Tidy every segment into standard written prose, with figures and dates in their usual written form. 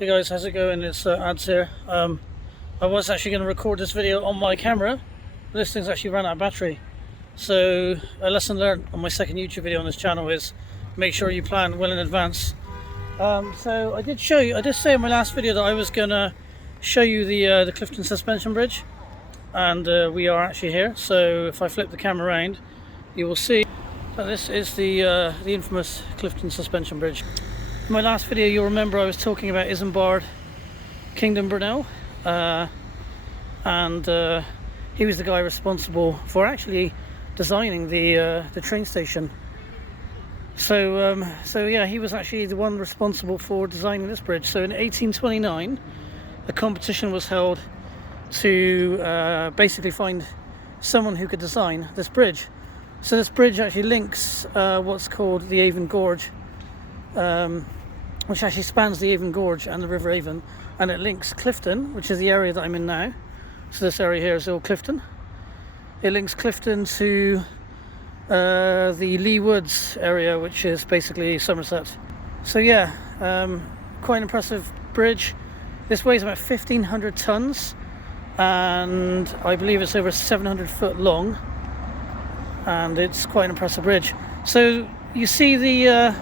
Hey guys, how's it going? It's Ads here. I was actually going to record this video on my camera, but this thing's actually run out of battery. So a lesson learned on my second YouTube video on this channel is make sure you plan well in advance. So I did say in my last video that I was going to show you the Clifton Suspension Bridge, and we are actually here. So if I flip the camera around, you will see that this is the infamous Clifton Suspension Bridge. In my last video, you'll remember I was talking about Isambard Kingdom Brunel, and he was the guy responsible for actually designing the train station. So yeah, he was actually the one responsible for designing this bridge. So in 1829, a competition was held to basically find someone who could design this bridge. So this bridge actually links what's called the Avon Gorge, which actually spans the Avon Gorge and the River Avon, and it links Clifton, which is the area that I'm in now. So this area here is all Clifton. It links Clifton to the Leighwoods area, which is basically Somerset. So yeah, quite an impressive bridge. This weighs about 1,500 tons, and I believe it's over 700 foot long, and it's quite an impressive bridge. So you see the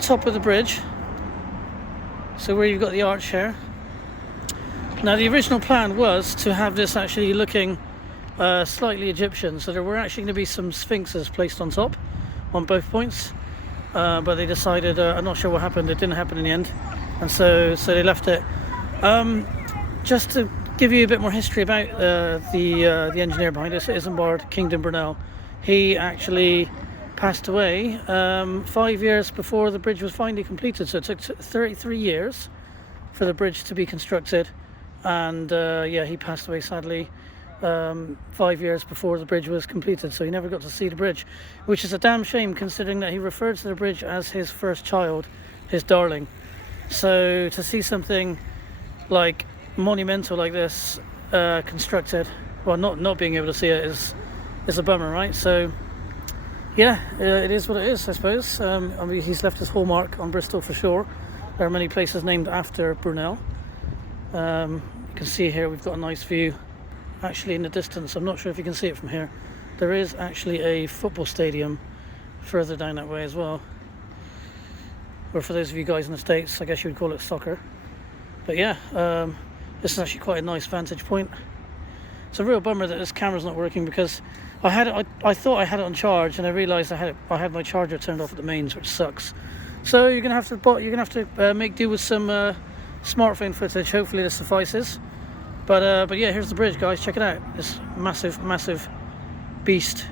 top of the bridge. So where you've got the arch here. Now the original plan was to have this actually looking slightly Egyptian, so there were actually going to be some sphinxes placed on top on both points, but they decided, I'm not sure what happened, it didn't happen in the end, and so they left it. Just to give you a bit more history about the engineer behind this, Isambard Kingdom Brunel, he actually passed away 5 years before the bridge was finally completed. So it took 33 years for the bridge to be constructed, and yeah, he passed away sadly 5 years before the bridge was completed, so he never got to see the bridge, which is a damn shame considering that he referred to the bridge as his first child, his darling. So to see something like monumental like this constructed, well, not being able to see it is a bummer, right? So yeah, it is what it is, I suppose. I mean, he's left his hallmark on Bristol for sure. There are many places named after Brunel. You can see here we've got a nice view actually in the distance. I'm not sure if you can see it from here. There is actually a football stadium further down that way as well. Or for those of you guys in the States, I guess you would call it soccer. But yeah, this is actually quite a nice vantage point. It's a real bummer that this camera's not working, because I thought I had it on charge, and I realised I had my charger turned off at the mains, which sucks. So you're gonna have to make do with some smartphone footage. Hopefully this suffices. But yeah, here's the bridge, guys. Check it out. This massive beast,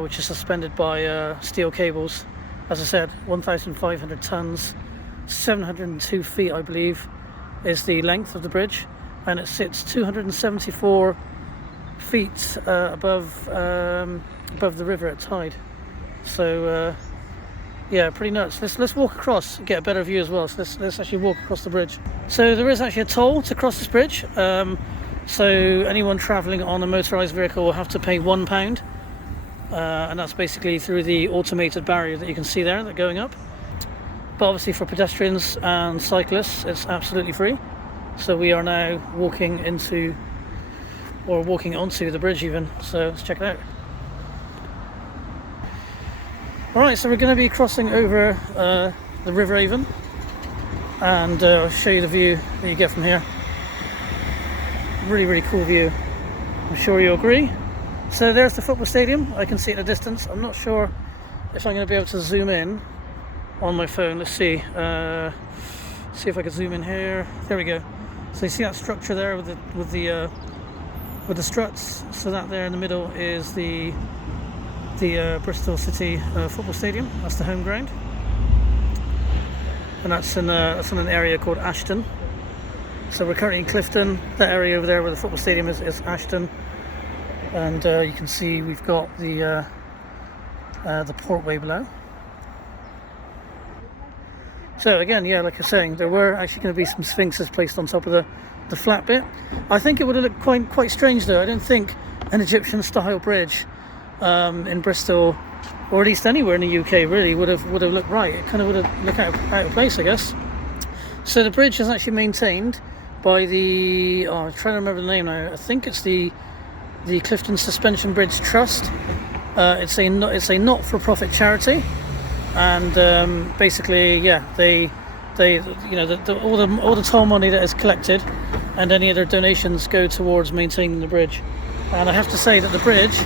which is suspended by steel cables. As I said, 1,500 tons, 702 feet, I believe, is the length of the bridge, and it sits 274 feet above the river at tide. So yeah, pretty nuts. Let's walk across and get a better view as well. So let's actually walk across the bridge. So there is actually a toll to cross this bridge. So anyone travelling on a motorised vehicle will have to pay £1, and that's basically through the automated barrier that you can see there, that going up. But obviously for pedestrians and cyclists, it's absolutely free. So we are now walking onto the bridge even. So let's check it out. Alright, so we're going to be crossing over the River Avon, and I'll show you the view that you get from here. Really cool view. I'm sure you'll agree. So there's the football stadium. I can see it in the distance. I'm not sure if I'm going to be able to zoom in on my phone. Let's see. See if I can zoom in here. There we go. So you see that structure there with the struts. So that there in the middle is the Bristol City football stadium. That's the home ground, and that's in an area called Ashton. So we're currently in Clifton. That area over there where the football stadium is Ashton, and you can see we've got the portway below. So again, yeah, like I was saying, there were actually going to be some sphinxes placed on top of the flat bit. I think it would have looked quite strange though. I don't think an Egyptian style bridge in Bristol, or at least anywhere in the UK really, would have looked right. It kind of would have looked out of place, I guess. So the bridge is actually maintained by the, I'm trying to remember the name now. I think it's the Clifton Suspension Bridge Trust. It's a not-for-profit charity, and basically, yeah, they all the toll money that is collected and any other donations go towards maintaining the bridge. And I have to say that the bridge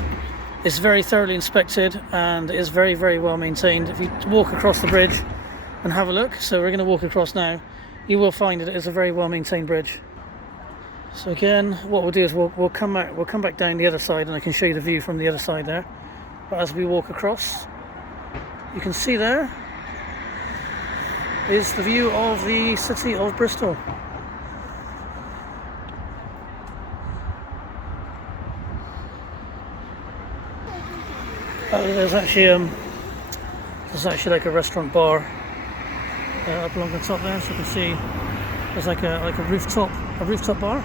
is very thoroughly inspected and is very, very well maintained. If you walk across the bridge and have a look, so we're going to walk across now, you will find that it is a very well maintained bridge. So again, what we'll do is we'll come back down the other side, and I can show you the view from the other side there. But as we walk across, you can see there is the view of the city of Bristol. There's actually like a restaurant bar up along the top there, so you can see there's like a rooftop bar.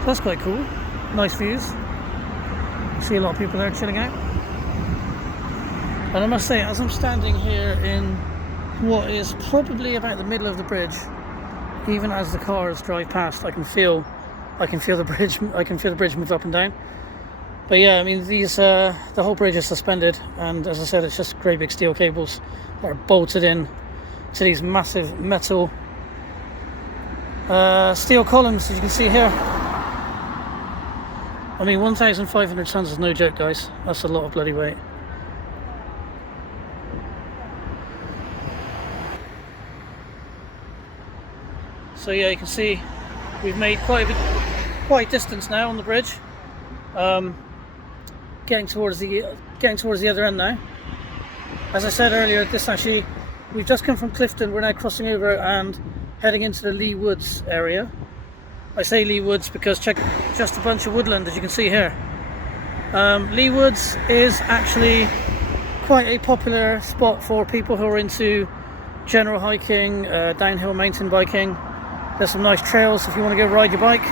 So that's quite cool. Nice views. You see a lot of people there chilling out. And I must say, as I'm standing here in what is probably about the middle of the bridge, even as the cars drive past, I can feel the bridge. I can feel the bridge move up and down. But yeah, I mean, the whole bridge is suspended, and as I said, it's just great big steel cables that are bolted in to these massive metal steel columns, as you can see here. I mean, 1,500 tons is no joke, guys. That's a lot of bloody weight. So yeah, you can see we've made quite a distance now on the bridge. Getting towards the other end now. As I said earlier, we've just come from Clifton. We're now crossing over and heading into the Leighwoods area. I say Leighwoods because check, just a bunch of woodland, as you can see here. Leighwoods is actually quite a popular spot for people who are into general hiking, downhill mountain biking. There's some nice trails if you want to go ride your bike.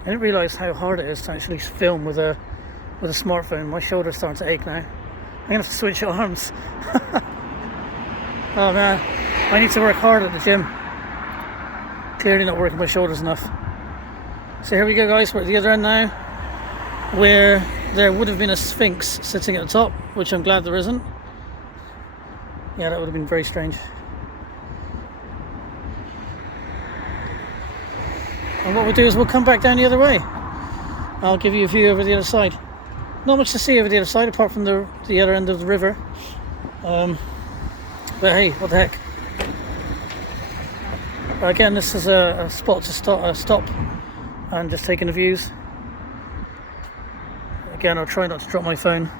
I didn't realise how hard it is to actually film with a smartphone. My shoulder's starting to ache now. I'm going to have to switch arms. Oh man, I need to work hard at the gym. Clearly not working my shoulders enough. So here we go, guys. We're at the other end now, where there would have been a Sphinx sitting at the top, which I'm glad there isn't. Yeah, that would have been very strange. And what we'll do is we'll come back down the other way. I'll give you a view over the other side. Not much to see over the other side apart from the other end of the river. But hey, what the heck. Again, this is a spot to stop and just taking the views. Again, I'll try not to drop my phone.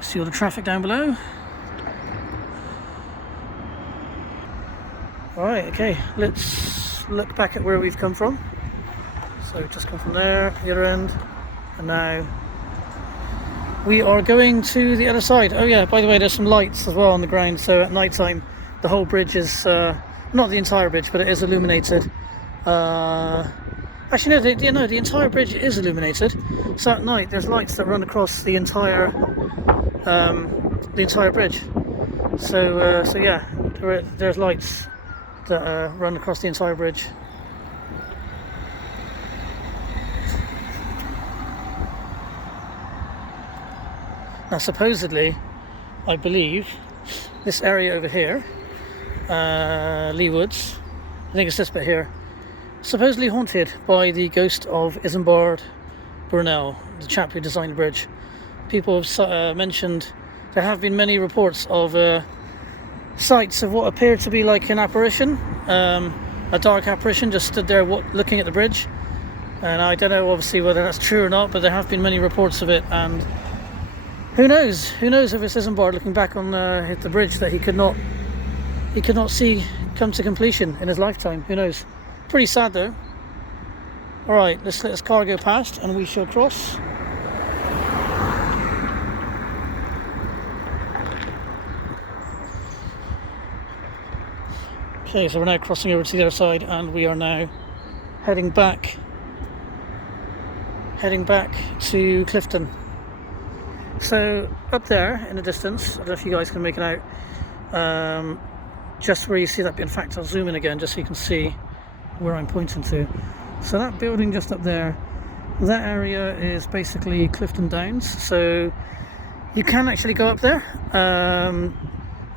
See all the traffic down below. Alright, okay, let's look back at where we've come from. So we've just come from there, the other end, and now we are going to the other side. Oh yeah, by the way, there's some lights as well on the ground, so at night time the whole bridge is, not the entire bridge, but it is illuminated. Actually no, the entire bridge is illuminated, so at night there's lights that run across the entire bridge. So yeah, there's lights that run across the entire bridge. Now supposedly, I believe, this area over here, Leighwoods, I think it's this bit here, supposedly haunted by the ghost of Isambard Brunel, the chap who designed the bridge. People have mentioned there have been many reports of sights of what appeared to be like an apparition, a dark apparition just stood there looking at the bridge. And I don't know obviously whether that's true or not, but there have been many reports of it, and who knows if it's Isambard looking back on the bridge that he could not see come to completion in his lifetime. Who knows? Pretty sad though. Alright, let's let this car go past and we shall cross. Okay, so we're now crossing over to the other side and we are now heading back to Clifton. So up there in the distance, I don't know if you guys can make it out, just where you see that, in fact I'll zoom in again just so you can see where I'm pointing to. So that building just up there, that area is basically Clifton Downs, so you can actually go up there and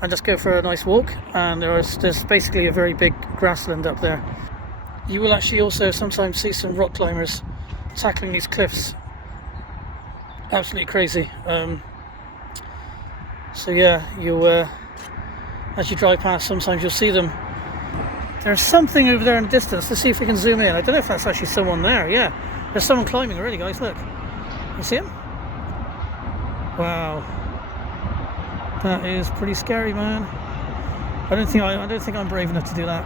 just go for a nice walk, and there's basically a very big grassland up there. You will actually also sometimes see some rock climbers tackling these cliffs. Absolutely crazy. So yeah, as you drive past, sometimes you'll see them. There's something over there in the distance. Let's see if we can zoom in. I don't know if that's actually someone there. Yeah, there's someone climbing already, guys. Look, you see him? Wow, that is pretty scary, man. I don't think I'm brave enough to do that.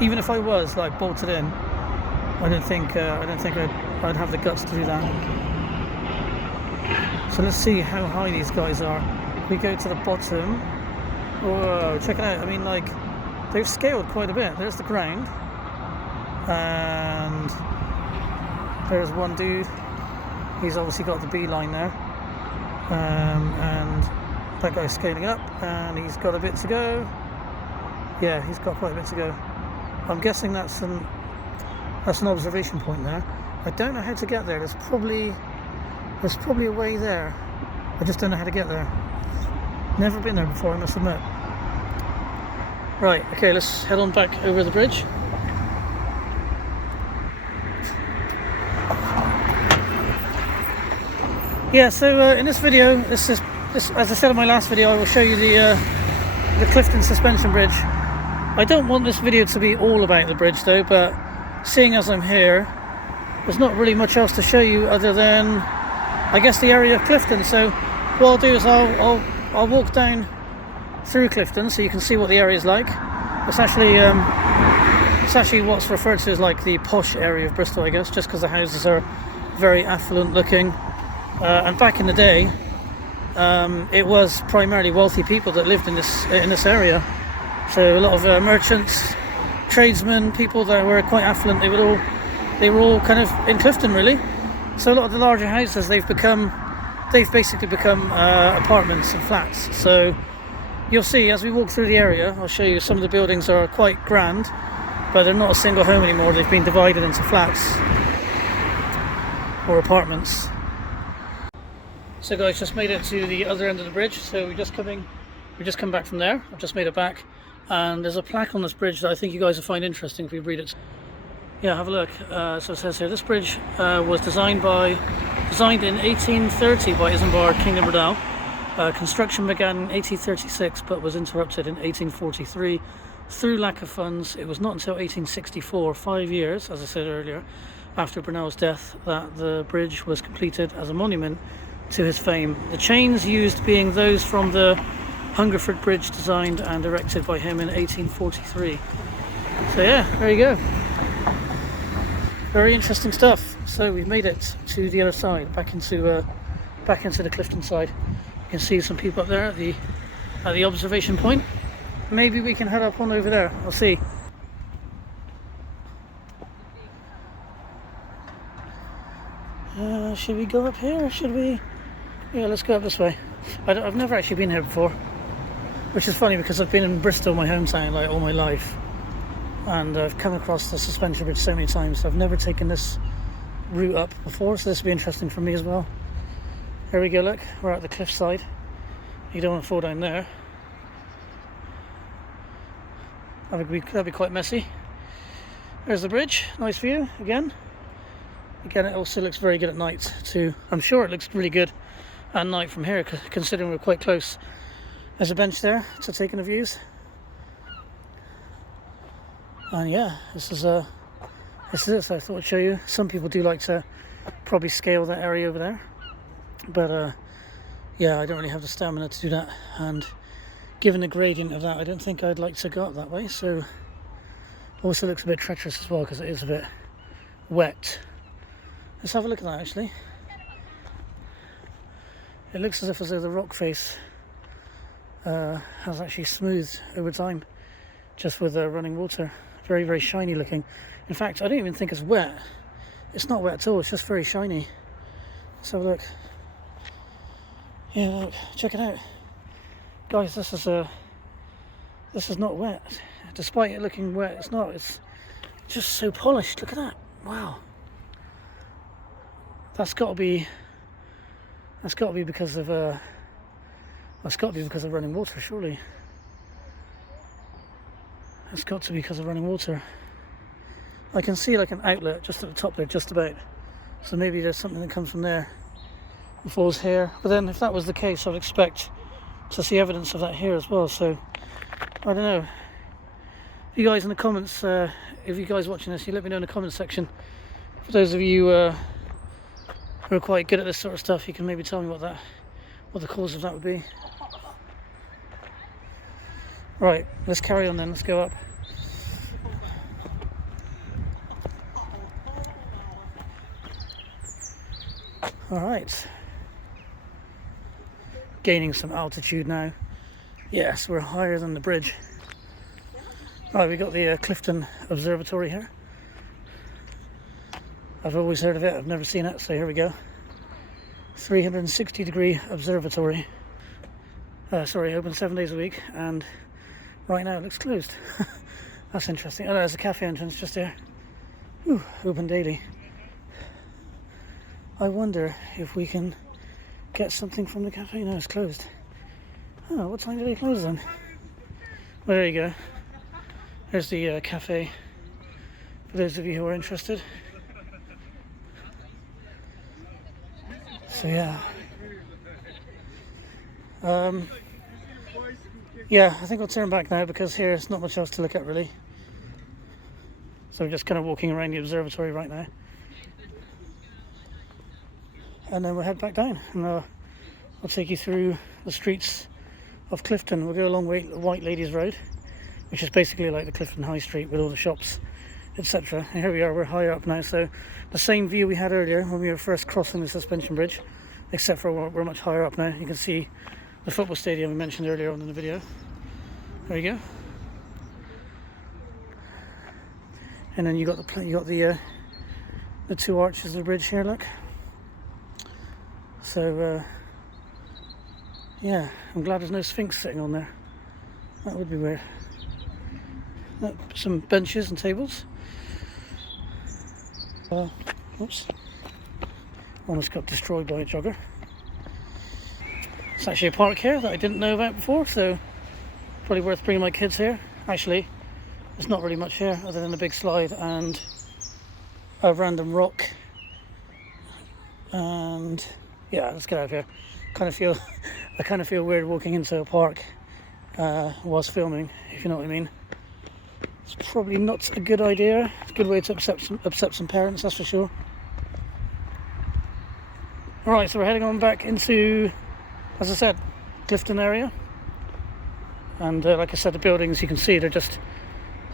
Even if I was like bolted in, I don't think I'd have the guts to do that. So let's see how high these guys are. We go to the bottom. Whoa, check it out. I mean, like, they've scaled quite a bit. There's the ground, and there's one dude. He's obviously got the beeline there, and that guy's scaling up, and he's got a bit to go. Yeah, he's got quite a bit to go. I'm guessing that's an observation point there. I don't know how to get there. There's probably a way there. I just don't know how to get there. Never been there before, I must admit. Right, okay, let's head on back over the bridge. Yeah, so in this video, this as I said in my last video, I will show you the Clifton Suspension Bridge. I don't want this video to be all about the bridge though, but seeing as I'm here, there's not really much else to show you other than, I guess, the area of Clifton. So what I'll do is I'll walk down through Clifton so you can see what the area is like. It's actually what's referred to as like the posh area of Bristol, I guess, just because the houses are very affluent looking. And back in the day, it was primarily wealthy people that lived in this area. So a lot of merchants, tradesmen, people that were quite affluent, they were all kind of in Clifton really. So a lot of the larger houses, they've basically become apartments and flats. So you'll see as we walk through the area, I'll show you some of the buildings are quite grand, but they're not a single home anymore. They've been divided into flats or apartments. So guys, just made it to the other end of the bridge. So we just come back from there. I've just made it back, and there's a plaque on this bridge that I think you guys will find interesting if you read it. Yeah, have a look. So it says here, this bridge was designed in 1830 by Isambard King and Brunel. Construction began in 1836 but was interrupted in 1843 through lack of funds. It was not until 1864, 5 years, as I said earlier, after Brunel's death, that the bridge was completed as a monument to his fame. The chains used being those from the Hungerford Bridge, designed and erected by him in 1843. So yeah, there you go. Very interesting stuff. So we've made it to the other side, back into the Clifton side. You can see some people up there at the observation point. Maybe we can head up on over there. I'll see. Should we go up here or should we? Yeah, let's go up this way. I've never actually been here before, which is funny because I've been in Bristol, my hometown, like all my life, and I've come across the suspension bridge so many times. I've never taken this route up before, so this will be interesting for me as well. Here we go, look, we're at the cliff side. You don't want to fall down there. That'd be quite messy. There's the bridge, nice view again. Again, it also looks very good at night too. I'm sure it looks really good at night from here, considering we're quite close. There's a bench there to take in the views. And yeah, this is it. So I thought I'd show you. Some people do like to probably scale that area over there, but yeah, I don't really have the stamina to do that, and given the gradient of that, I don't think I'd like to go up that way. So also looks a bit treacherous as well because it is a bit wet. Let's have a look at that actually. It looks as though the rock face has actually smoothed over time, just with running water. Very, very shiny looking. In fact, I don't even think it's wet. It's not wet at all, it's just very shiny. Let's have a look. Yeah, look, check it out. Guys, this is not wet. Despite it looking wet, it's not. It's just so polished. Look at that. Wow. That's got to be because of running water, surely. That's got to be because of running water. I can see like an outlet just at the top there, just about. So maybe there's something that comes from there and falls here. But then if that was the case, I'd expect to see evidence of that here as well. So I don't know. You guys in the comments, if you guys watching this, you let me know in the comments section. For those of you who are quite good at this sort of stuff, you can maybe tell me what the cause of that would be. Right, let's carry on then. Let's go up. All right. Gaining some altitude now. Yes, we're higher than the bridge. Right, we got the Clifton Observatory here. I've always heard of it, I've never seen it, so here we go. 360-degree observatory. Open 7 days a week, and right now it looks closed. That's interesting. Oh, there's a cafe entrance just there. Ooh, open daily. I wonder if we can get something from the cafe. No, it's closed. Oh, what time do they close then? Well, there you go. There's the cafe, for those of you who are interested. So yeah. Yeah, I think I'll turn back now because here there's not much else to look at really. So we're just kind of walking around the observatory right now. And then we'll head back down and I'll take you through the streets of Clifton. We'll go along White Ladies Road, which is basically like the Clifton High Street with all the shops, etc. And here we are, we're higher up now, so the same view we had earlier when we were first crossing the suspension bridge, except for we're much higher up now. You can see the football stadium we mentioned earlier on in the video. There you go. And then you got the two arches of the bridge here, look. So yeah, I'm glad there's no Sphinx sitting on there. That would be weird. Some benches and tables. Oops. Almost got destroyed by a jogger. It's actually a park here that I didn't know about before, so probably worth bringing my kids here. Actually, there's not really much here other than a big slide and a random rock. And yeah, let's get out of here. I kind of feel weird walking into a park whilst filming, if you know what I mean. It's probably not a good idea. It's a good way to upset some parents, that's for sure. Alright, so we're heading on back into, as I said, Clifton area. And like I said, the buildings you can see,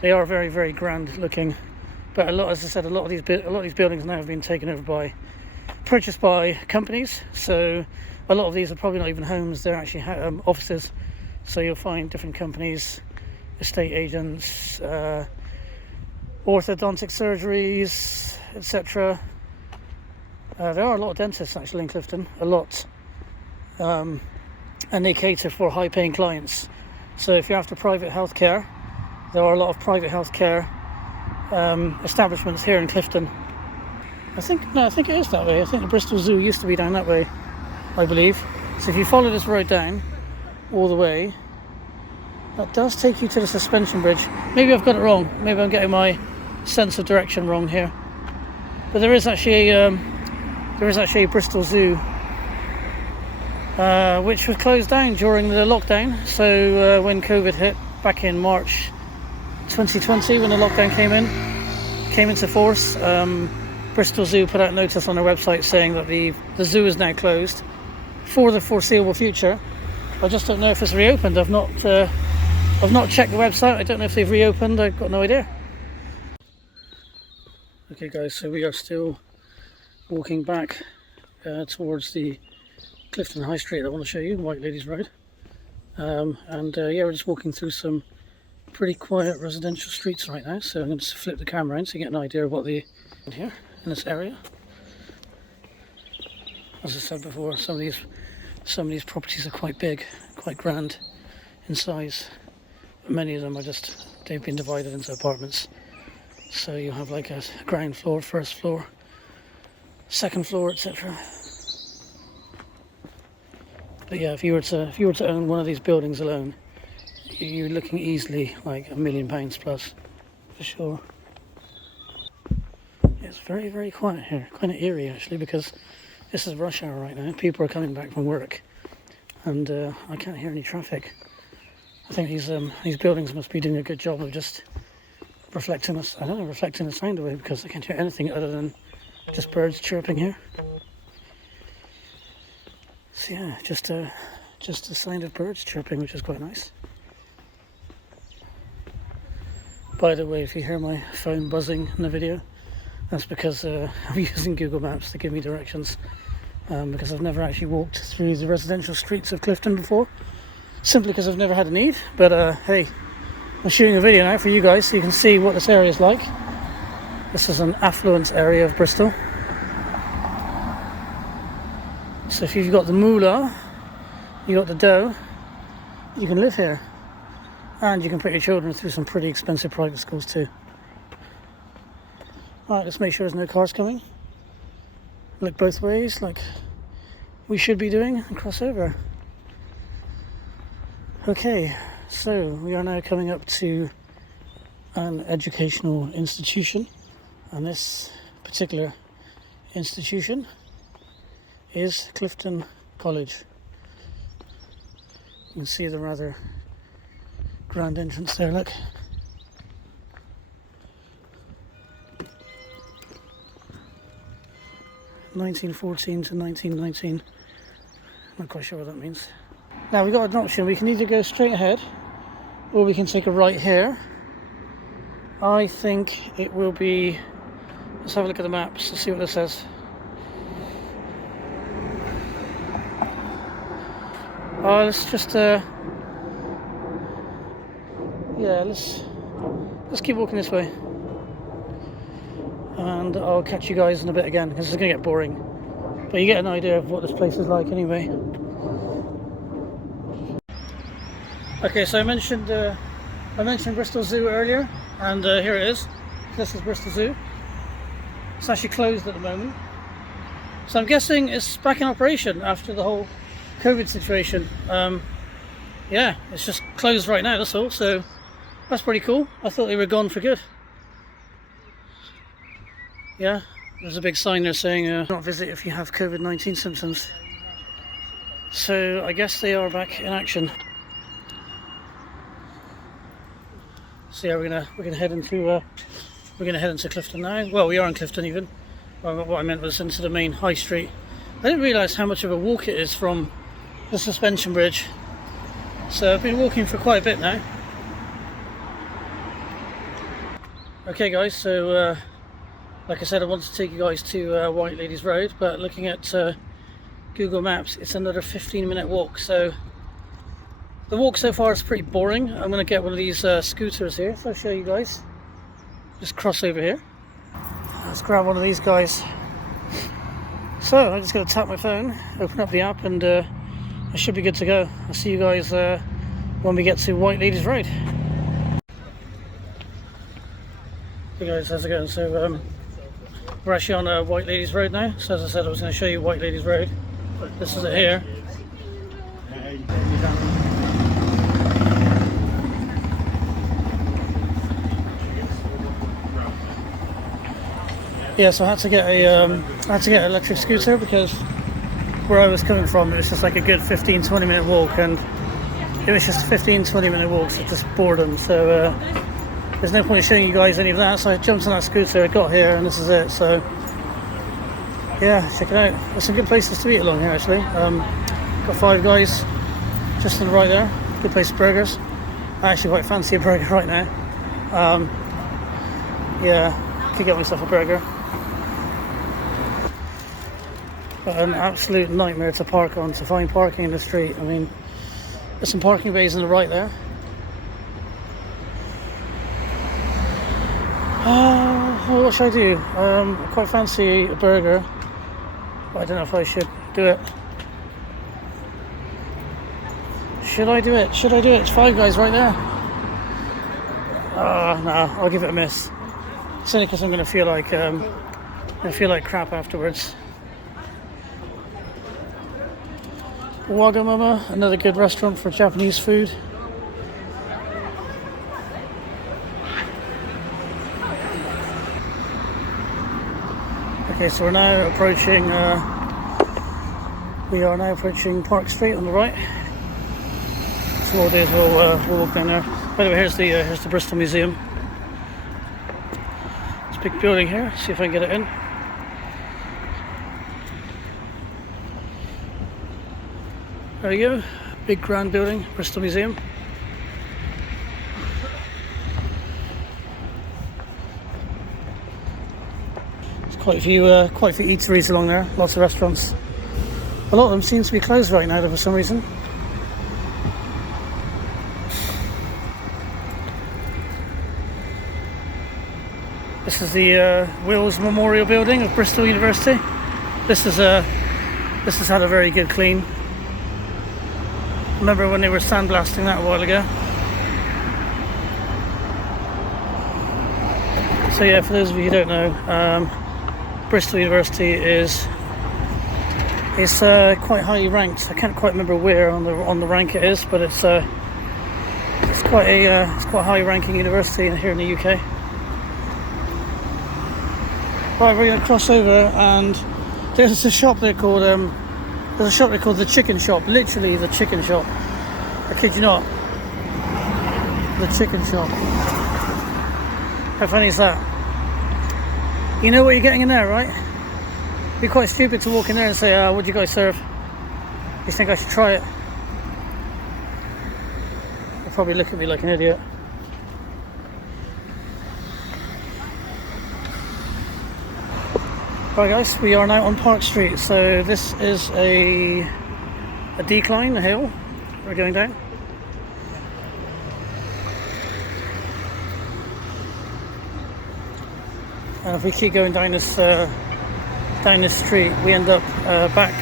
they are very, very grand looking. But as I said, a lot of these buildings now have been taken over purchased by companies. So a lot of these are probably not even homes; they're actually offices. So you'll find different companies, estate agents, orthodontic surgeries, etc. There are a lot of dentists actually in Clifton, a lot, and they cater for high-paying clients. So if you're after private healthcare, there are a lot of private healthcare establishments here in Clifton. I think it is that way. I think the Bristol Zoo used to be down that way, I believe. So if you follow this road down all the way, that does take you to the suspension bridge. Maybe I've got it wrong. Maybe I'm getting my sense of direction wrong here. But there is actually a Bristol Zoo, which was closed down during the lockdown. So when COVID hit back in March 2020, when the lockdown came into force, Bristol Zoo put out a notice on their website saying that the zoo is now closed for the foreseeable future. I just don't know if it's reopened. I've not checked the website. I don't know if they've reopened. I've got no idea. Okay guys, so we are still walking back towards the Clifton High Street I want to show you, White Ladies Road. Yeah, we're just walking through some pretty quiet residential streets right now. So I'm going to flip the camera around so you get an idea of what here in this area. As I said before, some of these Some of these properties are quite big, quite grand in size. But many of them are just, they've been divided into apartments. So you have like a ground floor, first floor, second floor, etc. But yeah, if you were to own one of these buildings alone, you're looking easily like £1 million plus, for sure. It's very, very quiet here, kind of eerie actually, because this is rush hour right now. People are coming back from work, and I can't hear any traffic. I think these buildings must be doing a good job of just reflecting us. I don't know, reflecting the sound away, because I can't hear anything other than just birds chirping here. So yeah, just a sound of birds chirping, which is quite nice. By the way, if you hear my phone buzzing in the video, that's because I'm using Google Maps to give me directions, because I've never actually walked through the residential streets of Clifton before, simply because I've never had a need. But hey, I'm shooting a video now for you guys so you can see what this area is like. This is an affluent area of Bristol. So if you've got the moolah, you've got the dough, you can live here. And you can put your children through some pretty expensive private schools too. Alright, let's make sure there's no cars coming. Look both ways like we should be doing and cross over. Okay, so we are now coming up to an educational institution, and this particular institution is Clifton College. You can see the rather grand entrance there, look. (1914 to 1919). Not quite sure what that means. Now we've got an option. We can either go straight ahead or we can take a right here. I think it will be, let's have a look at the maps to see what this says. Let's just yeah, let's keep walking this way, and I'll catch you guys in a bit again, because it's gonna get boring, but you get an idea of what this place is like anyway. Okay, so I mentioned Bristol Zoo earlier, and here it is. This is Bristol Zoo. It's actually closed at the moment, so I'm guessing it's back in operation after the whole COVID situation. Yeah, it's just closed right now, that's all. So that's pretty cool. I thought they were gone for good. Yeah, there's a big sign there saying not visit if you have COVID-19 symptoms. So I guess they are back in action. So yeah, we're gonna head into Clifton now. Well, we are in Clifton even. Well, what I meant was into the main high street. I didn't realise how much of a walk it is from the suspension bridge. So I've been walking for quite a bit now. Okay guys, so like I said, I wanted to take you guys to White Ladies Road, but looking at Google Maps, it's another 15-minute walk. So the walk so far is pretty boring. I'm going to get one of these scooters here, so I'll show you guys. Just cross over here. Let's grab one of these guys. So I'm just going to tap my phone, open up the app, and I should be good to go. I'll see you guys when we get to White Ladies Road. Hey guys, how's it going? So we're actually on White Ladies Road now. So as I said, I was going to show you White Ladies Road. This is it here. Yeah, so I had to get an electric scooter, because where I was coming from, it was just like a good 15-20 minute walk, and it was just 15-20 minute walks of just boredom. So there's no point in showing you guys any of that. So I jumped on that scooter, I got here, and this is it. So yeah, check it out. There's some good places to eat along here actually. Got Five Guys just on the right there. Good place for burgers. I actually quite fancy a burger right now. Yeah, could get myself a burger. But an absolute nightmare to park on, to find parking in the street. I mean, there's some parking bays on the right there. What should I do? I quite fancy a burger, but I don't know if I should do it. Should I do it? Should I do it? It's Five Guys right there. No, I'll give it a miss. It's only because I'm going to feel like crap afterwards. Wagamama, another good restaurant for Japanese food. Okay, so we are now approaching Park Street on the right. So what we'll do is we'll walk down there. By the way, here's the Bristol Museum. It's a big building here. See if I can get it in. There you go. Big grand building, Bristol Museum. There's quite a few eateries along there. Lots of restaurants. A lot of them seem to be closed right now, though, for some reason. This is the Wills Memorial Building of Bristol University. This has had a very good clean. Remember when they were sandblasting that a while ago? So yeah, for those of you who don't know, Bristol University is quite highly ranked. I can't quite remember where on the rank it is, but it's quite a high ranking university here in the UK. Right, we're going to cross over, and there's a shop there called the Chicken Shop. Literally the Chicken Shop. I kid you not. The Chicken Shop. How funny is that? You know what you're getting in there, right? It'd be quite stupid to walk in there and say, what do you guys serve? You think I should try it? They'll probably look at me like an idiot. Right guys, we are now on Park Street. So this is a decline, a hill we're going down. And if we keep going down this street, we end up back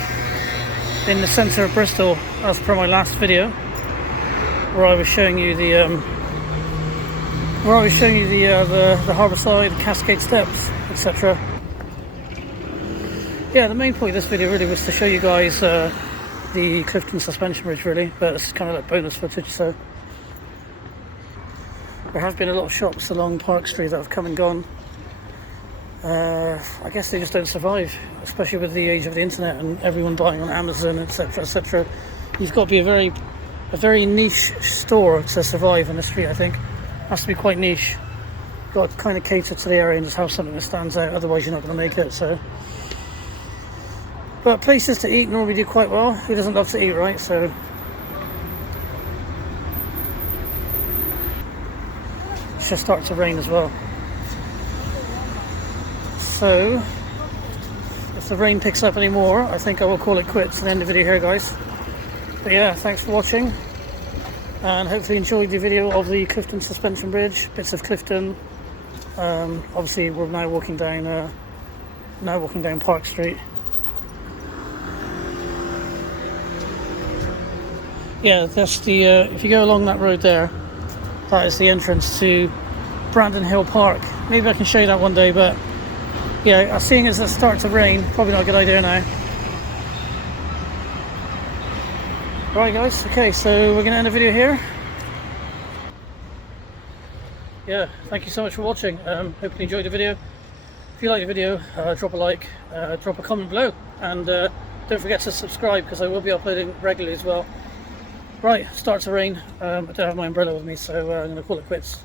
in the centre of Bristol, as per my last video, where I was showing you the harbour side, Cascade Steps, etc. Yeah, the main point of this video really was to show you guys the Clifton Suspension Bridge, really, but it's kind of like bonus footage. So there have been a lot of shops along Park Street that have come and gone. I guess they just don't survive, especially with the age of the internet and everyone buying on Amazon, etc., etc. You've got to be a very niche store to survive in the street. I think it has to be quite niche. You've got to kind of cater to the area and just have something that stands out, otherwise you're not going to make it. So, but places to eat normally do quite well. Who doesn't love to eat, right? So it's just starting to rain as well. So if the rain picks up anymore, I think I will call it quits and end the video here, guys. But yeah, thanks for watching, and hopefully enjoyed the video of the Clifton Suspension Bridge, bits of Clifton. Obviously we're now walking down Park Street. Yeah, that's the if you go along that road there, that is the entrance to Brandon Hill Park. Maybe I can show you that one day, but yeah, seeing as it starts to rain, probably not a good idea now. Right guys, okay, so we're going to end the video here. Yeah, thank you so much for watching. Hope you enjoyed the video. If you like the video, drop a like, drop a comment below, and don't forget to subscribe, because I will be uploading regularly as well. Right, starts to rain. I don't have my umbrella with me, so I'm going to call it quits.